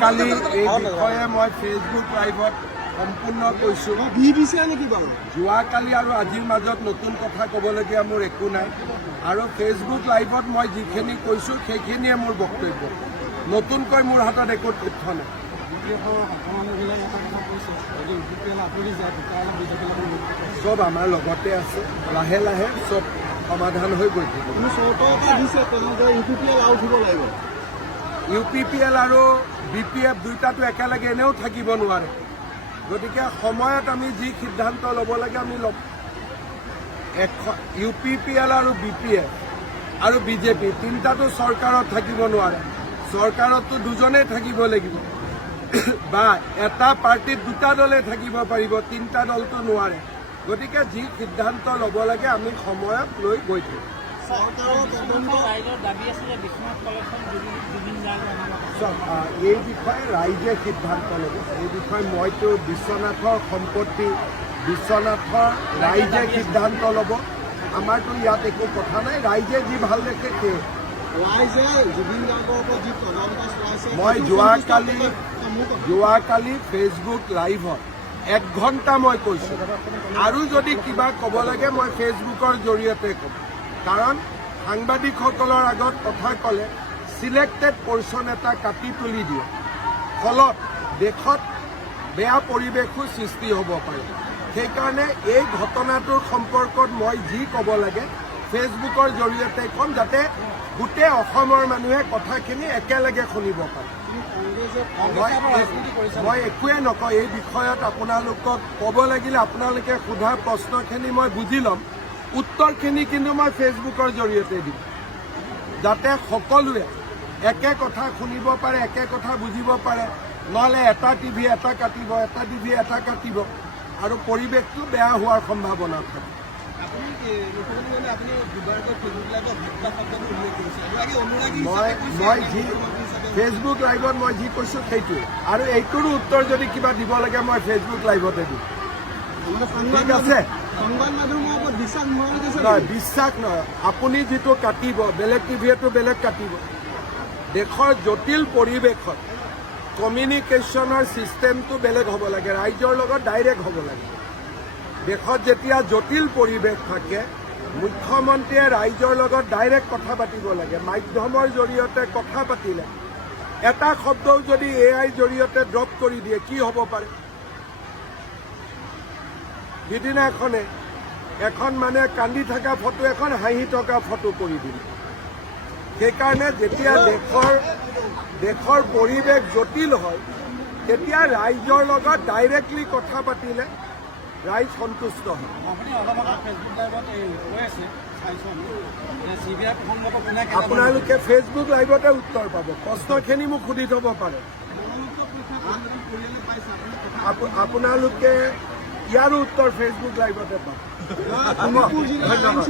যোৱাকালি এই বিষয়ে মই ফেচবুক লাইভত সম্পূৰ্ণ কৈছোঁ। যোৱাকালি আৰু আজিৰ মাজত নতুন কথা ক'বলগীয়া মোৰ একো নাই, আৰু ফেচবুক লাইভত মই যিখিনি কৈছোঁ সেইখিনিয়ে মোৰ বক্তব্য। নতুনকৈ মোৰ হাতত একো তথ্য নাই। চব আমাৰ লগতে আছে, লাহে লাহে চব সমাধান হৈ গৈ থাকিব। UPPL আৰু BPF দুয়োটাতো একেলগে এনেও থাকিব নোৱাৰে, গতিকে সময়ত আমি যি সিদ্ধান্ত ল'ব লাগে আমি ল'ম। UPPL আৰু BPF আৰু BJP তিনিটাতো চৰকাৰত থাকিব নোৱাৰে, চৰকাৰততো দুজনেই থাকিব লাগিব, বা এটা পাৰ্টিত দুটা দলে থাকিব পাৰিব, তিনিটা দলটো নোৱাৰে। গতিকে যি সিদ্ধান্ত ল'ব লাগে আমি সময়ত লৈ গৈ থাকিম। এই বিষয়ে ৰাইজে সিদ্ধান্ত ল'ব। এই বিষয়ে মইতো বিশ্বনাথৰ সম্পত্তি, বিশ্বনাথৰ ৰাইজে সিদ্ধান্ত ল'ব। আমাৰতো ইয়াত একো কথা নাই, ৰাইজে যি ভাল দেখে সেই। মই যোৱাকালি ফেচবুক লাইভত 1 ঘণ্টা মই কৈছোঁ, আৰু যদি কিবা ক'ব লাগে মই ফেচবুকৰ জৰিয়তে ক'ম। কাৰণ সাংবাদিকসকলৰ আগত কথা ক'লে চিলেক্টেড পৰ্চন এটা কাটি তুলি দিয়ে, ফলত দেশত বেয়া পৰিৱেশো সৃষ্টি হ'ব পাৰে। সেইকাৰণে এই ঘটনাটোৰ সম্পৰ্কত মই যি ক'ব লাগে ফেচবুকৰ জৰিয়তে ক'ম, যাতে গোটেই অসমৰ মানুহে কথাখিনি একেলগে শুনিব পাৰে। মই একোৱে নকওঁ এই বিষয়ত। আপোনালোকক ক'ব লাগিলে আপোনালোকে সোধা প্ৰশ্নখিনি মই বুজি ল'ম, উত্তৰখিনি কিন্তু মই ফেচবুকৰ জৰিয়তে দিম, যাতে সকলোৱে একে কথা শুনিব পাৰে, একে কথা বুজিব পাৰে। নহ'লে এটা টিভি এটা কাটিব, এটা টিভি এটা কাটিব, আৰু পৰিৱেশটো বেয়া হোৱাৰ সম্ভাৱনা থাকে। মই যি ফেচবুক লাইভত মই যি কৈছোঁ সেইটোৱে, আৰু এইটোৰো উত্তৰ যদি কিবা দিব লাগে মই ফেচবুক লাইভতে দিম। ঠিক আছে? নহয়, বিশ্বাস নহয়। আপুনি যিটো কাটিব, বেলেগ টিভিয়েতো বেলেগ কাটিব। দেশৰ জটিল পৰিৱেশত কমিউনিকেশ্যনৰ ছিষ্টেমটো বেলেগ হ'ব লাগে, ৰাইজৰ লগত ডাইৰেক্ট হ'ব লাগে। দেশত যেতিয়া জটিল পৰিৱেশ থাকে, মুখ্যমন্ত্ৰীয়ে ৰাইজৰ লগত ডাইৰেক্ট কথা পাতিব লাগে। মাধ্যমৰ জৰিয়তে কথা পাতিলে এটা শব্দও যদি AI জৰিয়তে ড্ৰপ কৰি দিয়ে কি হ'ব পাৰে? সিদিনাখনে এখন মানে কান্দি থকা ফটো এখন হাঁহি থকা ফটো কৰি দিলে। সেইকাৰণে যেতিয়া দেশৰ পৰিৱেশ জটিল হয়, তেতিয়া ৰাইজৰ লগত ডাইৰেক্টলি কথা পাতিলে ৰাইজ সন্তুষ্ট হয়। আপোনালোকে ফেচবুক লাইভতে উত্তৰ পাব। প্ৰশ্নখিনি মোক সুধি থ'ব পাৰে। আপোনালোকে ইয়াৰো উত্তৰ ফেচবুক লাইভতে পাব। ধন্যবাদ।